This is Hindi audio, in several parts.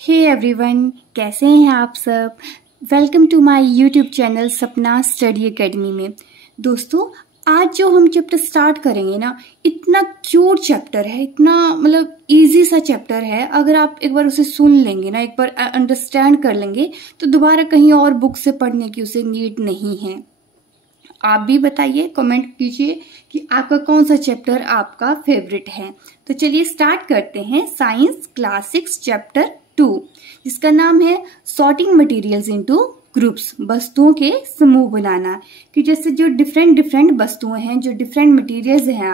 हे एवरीवन, कैसे हैं आप सब। Welcome to my YouTube channel Sapna study academy में। दोस्तों, आज जो हम चैप्टर स्टार्ट करेंगे ना, इतना क्यूट चैप्टर है, इतना मतलब इजी सा चैप्टर है। अगर आप एक बार उसे सुन लेंगे ना, एक बार अंडरस्टैंड कर लेंगे, तो दोबारा कहीं और बुक से पढ़ने की उसे नीड नहीं है। आप भी बताइए, कमेंट कीजिए कि आपका कौन सा चैप्टर आपका फेवरेट है। तो चलिए स्टार्ट करते हैं। साइंस क्लास 6 चैप्टर 2, जिसका नाम है सॉर्टिंग मटेरियल्स इनटू ग्रुप्स, वस्तुओं के समूह बनाना। कि जैसे जो डिफरेंट वस्तुएं हैं, जो डिफरेंट मटेरियल्स हैं,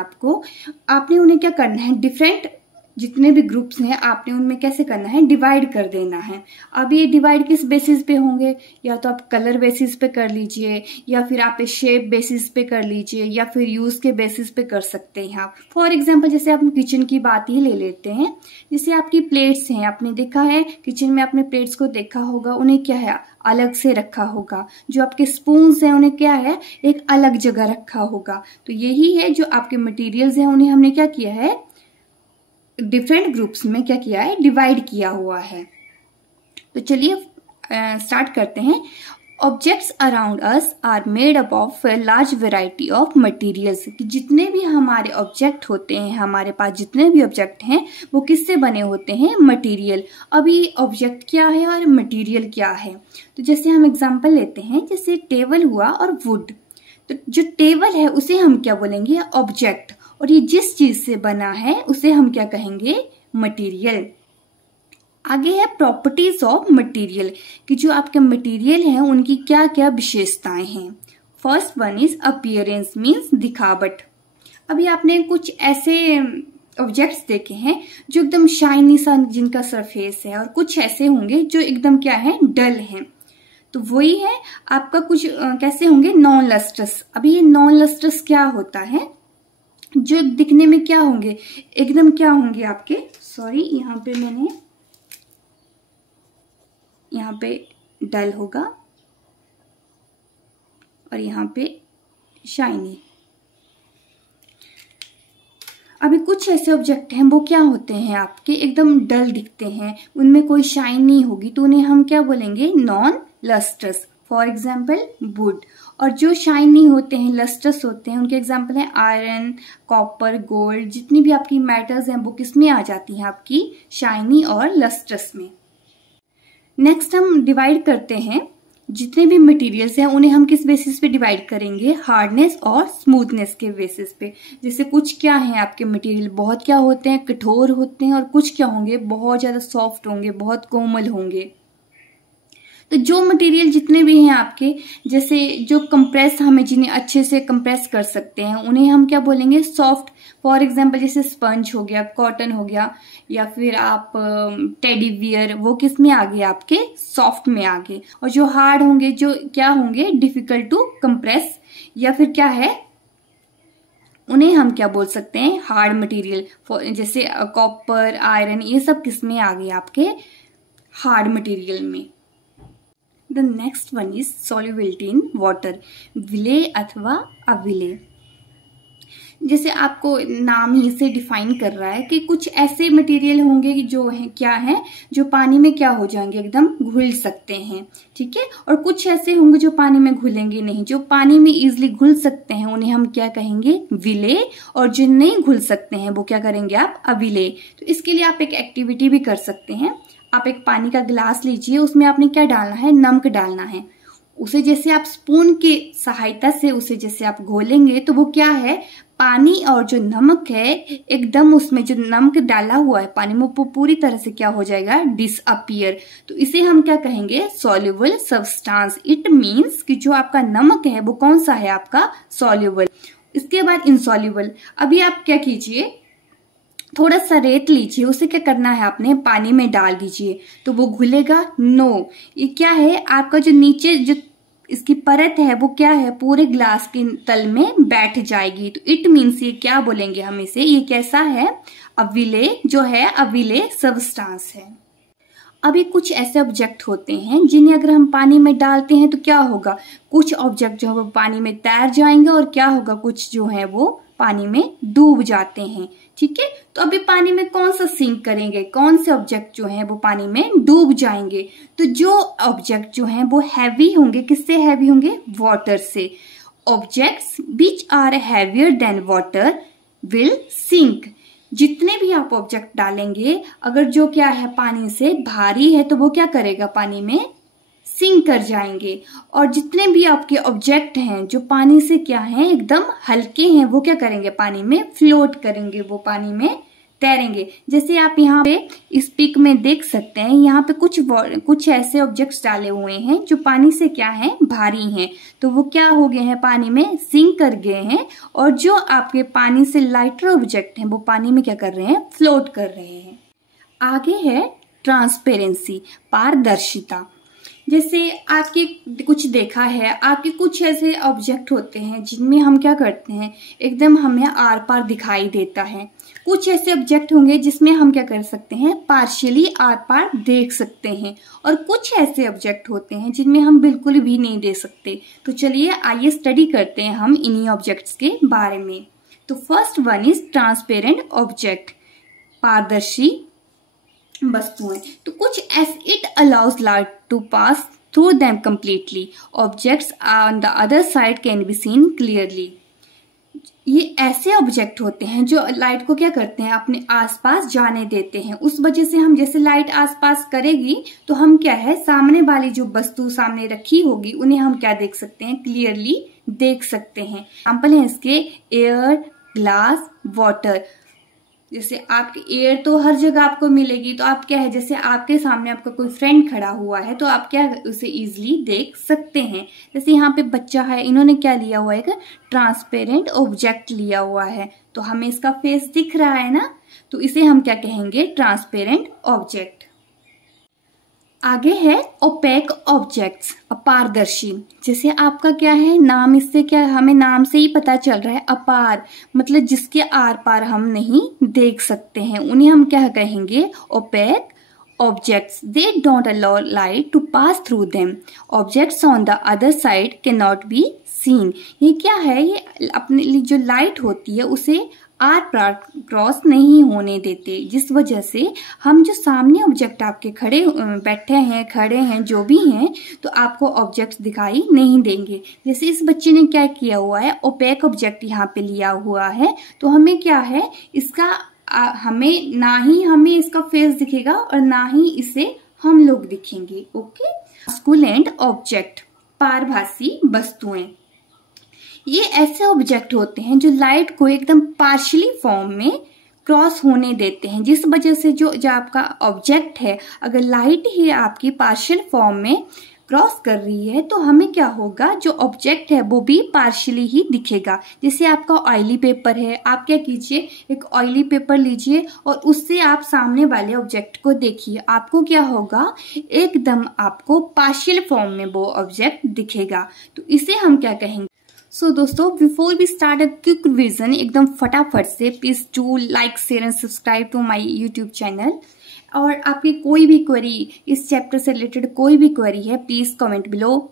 आपने उन्हें क्या करना है, डिफरेंट जितने भी ग्रुप्स हैं आपने उनमें कैसे करना है, डिवाइड कर देना है। अब ये डिवाइड किस बेसिस पे होंगे, या तो आप कलर बेसिस पे कर लीजिए, या फिर आप शेप बेसिस पे कर लीजिए, या फिर यूज के बेसिस पे कर सकते हैं आप। फॉर एग्जांपल, जैसे आप किचन की बात ही ले लेते हैं। जैसे आपकी प्लेट्स हैं, आपने देखा है किचन में, आपने प्लेट्स को देखा होगा, उन्हें क्या है, अलग से रखा होगा। जो आपके स्पून्स हैं उन्हें क्या है, एक अलग जगह रखा होगा। तो यही है जो आपके मटेरियल्स हैं, उन्हें हमने क्या किया है, डिफरेंट ग्रुप्स में क्या किया है, डिवाइड किया हुआ है। तो चलिए स्टार्ट करते हैं। Objects around us are made up of large variety of materials. जितने भी हमारे ऑब्जेक्ट होते हैं, हमारे पास जितने भी ऑब्जेक्ट हैं, वो किससे बने होते हैं, मटेरियल। अब ये ऑब्जेक्ट क्या है और मटेरियल क्या है। तो जैसे हम एग्जांपल लेते हैं, जैसे टेबल हुआ और वुड। तो जो टेबल है उसे हम क्या बोलेंगे, ऑब्जेक्ट। और ये जिस चीज से बना है उसे हम क्या कहेंगे, मटेरियल। आगे है प्रॉपर्टीज ऑफ मटेरियल, कि जो आपके मटेरियल हैं उनकी क्या क्या विशेषताएं हैं। First one is appearance, means दिखावट। अभी आपने कुछ ऐसे ऑब्जेक्ट्स देखे हैं जो एकदम शाइनी सा जिनका सरफेस है, और कुछ ऐसे होंगे जो एकदम क्या है, डल हैं। तो वही है आपका कुछ कैसे होंगे, नॉन लस्ट्रस। अभी ये नॉन लस्ट्रस क्या होता है, जो दिखने में क्या होंगे, एकदम क्या होंगे आपके, सॉरी यहाँ पे डल होगा और यहाँ पे शाइनी। अभी कुछ ऐसे ऑब्जेक्ट हैं, वो क्या होते हैं आपके, एकदम डल दिखते हैं, उनमें कोई शाइन नहीं होगी, तो उन्हें हम क्या बोलेंगे, non lustrous. For example would. और जो शाइन नहीं होते हैं, लस्ट्रस होते हैं, उनके एग्जाम्पल है आयरन, कॉपर, गोल्ड। जितनी भी आपकी मेटल्स हैं वो किस में आ जाती हैं, आपकी शाइनी और लस्ट्रस में। नेक्स्ट हम डिवाइड करते हैं, जितने भी मटेरियल्स हैं उन्हें हम किस बेसिस पे डिवाइड करेंगे, हार्डनेस और स्मूथनेस के बेसिस पे। जैसे कुछ क्या है आपके मटेरियल, बहुत क्या होते हैं, कठोर होते हैं, और कुछ क्या होंगे, बहुत ज्यादा सॉफ्ट होंगे, बहुत कोमल होंगे। तो जो मटेरियल जितने भी हैं आपके, जैसे जो कंप्रेस, हमें जिन्हें अच्छे से कंप्रेस कर सकते हैं, उन्हें हम क्या बोलेंगे, सॉफ्ट। फॉर एग्जांपल जैसे स्पंज हो गया, कॉटन हो गया, या फिर आप टेडी बियर, वो किस में आ गए, आपके सॉफ्ट में आ गए। और जो हार्ड होंगे, जो क्या होंगे, डिफिकल्ट टू कंप्रेस, या फिर क्या है, उन्हें हम क्या बोल सकते हैं, हार्ड मटेरियल। जैसे कॉपर, आयरन, ये सब किस में आ गए, आपके हार्ड मटेरियल में। The next one is solubility in water, विलेय अथवा अविलेय। जैसे आपको नाम ही से डिफाइन कर रहा है कि कुछ ऐसे मटेरियल होंगे जो है क्या है, जो पानी में क्या हो जाएंगे, एकदम घुल सकते हैं, ठीक है। और कुछ ऐसे होंगे जो पानी में घुलेंगे नहीं, जो पानी में इजिली घुल सकते हैं, उन्हें हम क्या कहेंगे, विलेय। और जो नहीं घुल सकते हैं वो क्या करेंगे आप, अविलेय। तो इसके लिए आप एक एक्टिविटी भी कर सकते हैं। आप एक पानी का गिलास लीजिए, उसमें आपने क्या डालना है, नमक डालना है। उसे जैसे आप स्पून के सहायता से उसे जैसे आप घोलेंगे, तो वो क्या है, पानी और जो नमक है, एकदम उसमें जो नमक डाला हुआ है पानी में, वो पूरी तरह से क्या हो जाएगा, डिसअपियर। तो इसे हम क्या कहेंगे, सॉल्युबल सब्सटेंस। इट मीन्स कि जो आपका नमक है वो कौन सा है, आपका सॉल्युबल। इसके बाद इनसॉल्युबल। अभी आप क्या कीजिए, थोड़ा सा रेत लीजिए, उसे क्या करना है, आपने पानी में डाल दीजिए, तो वो घुलेगा, नो। ये क्या है, आपका जो नीचे जो इसकी परत है वो क्या है, पूरे ग्लास के तल में बैठ जाएगी। तो इट मीन्स ये क्या बोलेंगे हम इसे, ये कैसा है, अविलेय, जो है अविलेय सब्सटेंस है। अभी कुछ ऐसे ऑब्जेक्ट होते हैं जिन्हें अगर हम पानी में डालते हैं तो क्या होगा, कुछ ऑब्जेक्ट जो है वो पानी में तैर जाएंगे, और क्या होगा, कुछ जो है वो पानी में डूब जाते हैं। ठीक है, तो अभी पानी में कौन सा सिंक करेंगे, कौन से ऑब्जेक्ट जो हैं वो पानी में डूब जाएंगे। तो जो ऑब्जेक्ट जो हैं वो हैवी होंगे, किससे हैवी होंगे, वाटर से। Objects which are heavier than water will sink. जितने भी आप ऑब्जेक्ट डालेंगे, अगर जो क्या है पानी से भारी है तो वो क्या करेगा, पानी में सिंक कर जाएंगे। और जितने भी आपके ऑब्जेक्ट हैं जो पानी से क्या हैं एकदम हल्के हैं, वो क्या करेंगे, पानी में फ्लोट करेंगे, वो पानी में तैरेंगे। जैसे आप यहाँ पे इस पिक में देख सकते हैं, यहाँ पे कुछ ऐसे ऑब्जेक्ट्स डाले हुए हैं जो पानी से क्या है, भारी हैं, तो वो क्या हो गए हैं, पानी में सिंक कर गए हैं। और जो आपके पानी से लाइटर ऑब्जेक्ट हैं वो पानी में क्या कर रहे हैं, फ्लोट कर रहे हैं। आगे है ट्रांसपेरेंसी, पारदर्शिता। जैसे आपके कुछ देखा है, आपके कुछ ऐसे ऑब्जेक्ट होते हैं जिनमें हम क्या करते हैं, एकदम हमें आर पार दिखाई देता है। कुछ ऐसे ऑब्जेक्ट होंगे जिसमें हम क्या कर सकते हैं, पार्शियली आर पार देख सकते हैं। और कुछ ऐसे ऑब्जेक्ट होते हैं जिनमें हम बिल्कुल भी नहीं देख सकते। तो चलिए आइए स्टडी करते हैं हम इन्हीं ऑब्जेक्ट्स के बारे में। तो first one is transparent object, पारदर्शी वस्तुएं। तो कुछ it allows light to pass through them completely, objects on the other side can be seen clearly. ये ऐसे ऑब्जेक्ट होते हैं जो लाइट को क्या करते हैं, अपने आसपास जाने देते हैं। उस वजह से हम जैसे लाइट आसपास करेगी तो हम क्या है, सामने वाली जो वस्तु सामने रखी होगी उन्हें हम क्या देख सकते हैं, क्लियरली देख सकते हैं। एग्जाम्पल है इसके एयर, ग्लास, वाटर। जैसे आपके एयर तो हर जगह आपको मिलेगी, तो आप क्या है, जैसे आपके सामने आपका कोई फ्रेंड खड़ा हुआ है तो आप क्या उसे इजीली देख सकते हैं। जैसे यहाँ पे बच्चा है, इन्होंने क्या लिया हुआ है, एक ट्रांसपेरेंट ऑब्जेक्ट लिया हुआ है, तो हमें इसका फेस दिख रहा है ना, तो इसे हम क्या कहेंगे, ट्रांसपेरेंट ऑब्जेक्ट। आगे है ओपेक ऑब्जेक्ट्स, अपारदर्शी। जैसे आपका क्या है नाम, इससे क्या हमें नाम से ही पता चल रहा है, अपार मतलब जिसके आर पार हम नहीं देख सकते हैं, उन्हें हम क्या कहेंगे, opaque objects. They don't allow light to pass through them, objects on the other side can not be seen. ये क्या है, ये अपने लिए जो लाइट होती है उसे आर पार क्रॉस नहीं होने देते, जिस वजह से हम जो सामने ऑब्जेक्ट आपके बैठे हैं, खड़े हैं, जो भी हैं, तो आपको ऑब्जेक्ट्स दिखाई नहीं देंगे। जैसे इस बच्चे ने क्या किया हुआ है, ओपेक ऑब्जेक्ट यहाँ पे लिया हुआ है, तो हमें क्या है, इसका हमें ना ही हमें इसका फेस दिखेगा और ना ही इसे हम लोग दिखेंगे। ओके, ट्रांसपेरेंट ऑब्जेक्ट, पारभासी वस्तुएं। ये ऐसे ऑब्जेक्ट होते हैं जो लाइट को एकदम पार्शियली फॉर्म में क्रॉस होने देते हैं, जिस वजह से जो आपका ऑब्जेक्ट है, अगर लाइट ही आपकी पार्शियल फॉर्म में क्रॉस कर रही है तो हमें क्या होगा, जो ऑब्जेक्ट है वो भी पार्शियली ही दिखेगा। जैसे आपका ऑयली पेपर है, आप क्या कीजिए, एक ऑयली पेपर लीजिए और उससे आप सामने वाले ऑब्जेक्ट को देखिए, आपको क्या होगा, एकदम आपको पार्शियल फॉर्म में वो ऑब्जेक्ट दिखेगा। तो इसे हम क्या कहेंगे। सो दोस्तों, before we start a quick revision, एकदम फटाफट से please do like, share and subscribe to my YouTube channel. और आपकी कोई भी क्वेरी, इस चैप्टर से रिलेटेड कोई भी क्वेरी है, प्लीज कमेंट बिलो।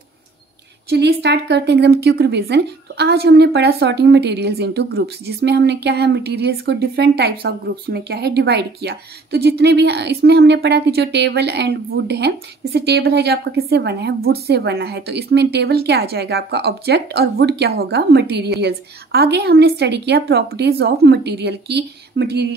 चलिए स्टार्ट करते हैं एकदम क्विक रिवीजन। तो आज हमने पढ़ा सॉर्टिंग मटेरियल्स इनटू ग्रुप्स, जिसमें हमने क्या है, मटेरियल्स को डिफरेंट टाइप्स ऑफ ग्रुप्स में क्या है, डिवाइड किया। तो जितने भी इसमें हमने पढ़ा कि जो टेबल एंड वुड है, जैसे टेबल है जो आपका किससे बना है, वुड से बना है, तो इसमें टेबल क्या आ जाएगा आपका ऑब्जेक्ट और वुड क्या होगा, मटीरियल्स। आगे हमने स्टडी किया प्रॉपर्टीज ऑफ मटीरियल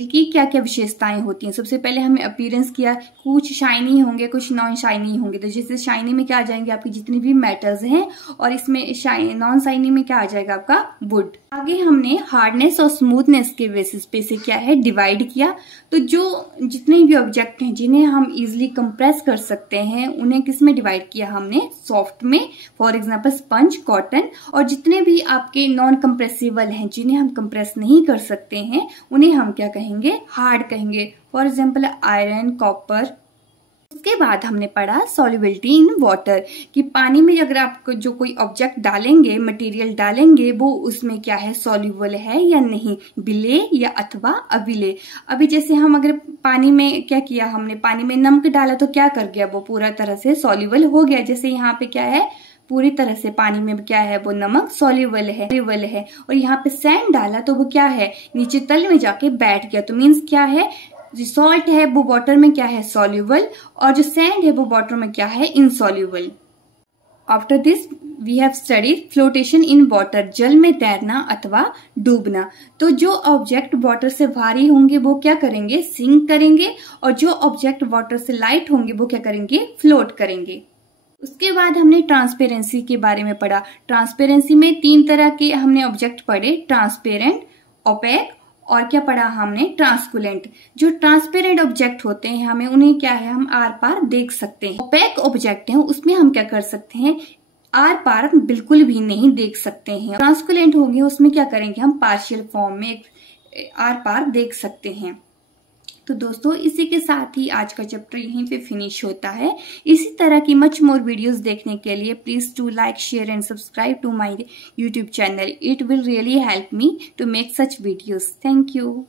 की क्या क्या विशेषताएं होती हैं। सबसे पहले हमने अपीयरेंस किया, कुछ शाइनी होंगे, कुछ नॉन शाइनी होंगे। तो जैसे शाइनी में क्या आ जाएंगे, आपकी जितनी भी मेटल्स हैं, और इसमें नॉन शाइनी में क्या आ जाएगा, आपका वुड। आगे हमने हार्डनेस और स्मूथनेस के बेसिस पे से क्या है, डिवाइड किया। तो जो जितने भी ऑब्जेक्ट हैं जिन्हें हम इजिली कंप्रेस कर सकते हैं, उन्हें किस में डिवाइड किया हमने, सॉफ्ट में, फॉर एग्जांपल स्पंज, कॉटन। और जितने भी आपके नॉन कंप्रेसिबल हैं, जिन्हें हम कंप्रेस नहीं कर सकते हैं, उन्हें हम क्या कहेंगे, हार्ड कहेंगे, फॉर एग्जाम्पल आयरन, कॉपर। उसके बाद हमने पढ़ा सॉल्युबिलिटी इन वाटर, कि पानी में अगर आप जो कोई ऑब्जेक्ट डालेंगे, मटेरियल डालेंगे, वो उसमें क्या है, सॉल्युबल है या नहीं, विले या अथवा अविले। अभी जैसे हम अगर पानी में क्या किया, हमने पानी में नमक डाला तो क्या कर गया, वो पूरा तरह से सॉल्युबल हो गया। जैसे यहाँ पे क्या है, पूरी तरह से पानी में क्या है, वो नमक सॉल्युबल है। और यहाँ पे सैंड डाला तो वो क्या है, नीचे तल में जाके बैठ गया। तो मीन्स क्या है, जो सॉल्ट है वो वाटर में क्या है, सॉल्युबल, और जो सैंड है वो वाटर में क्या है, insoluble. After this we have studied flotation in water, जल में तैरना अथवा डूबना। तो जो ऑब्जेक्ट वाटर से भारी होंगे वो क्या करेंगे, सिंक करेंगे, और जो ऑब्जेक्ट वाटर से लाइट होंगे वो क्या करेंगे, फ्लोट करेंगे। उसके बाद हमने ट्रांसपेरेंसी के बारे में पढ़ा। ट्रांसपेरेंसी में 3 तरह के हमने ऑब्जेक्ट पढ़े, ट्रांसपेरेंट, ओपेक और क्या पढ़ा हमने, ट्रांसकुलेंट। जो ट्रांसपेरेंट ऑब्जेक्ट होते हैं हमें उन्हें क्या है, हम आर पार देख सकते हैं। ओपेक ऑब्जेक्ट है उसमें हम क्या कर सकते हैं, आर पार बिल्कुल भी नहीं देख सकते हैं। ट्रांसकुलेंट होंगे उसमें क्या करेंगे, हम पार्शियल फॉर्म में आर पार देख सकते हैं। तो दोस्तों इसी के साथ ही आज का चैप्टर यहीं पे फिनिश होता है। इसी तरह की मच मोर वीडियोस देखने के लिए please do like, share and subscribe to my YouTube channel. It will really help me to make such videos. Thank you.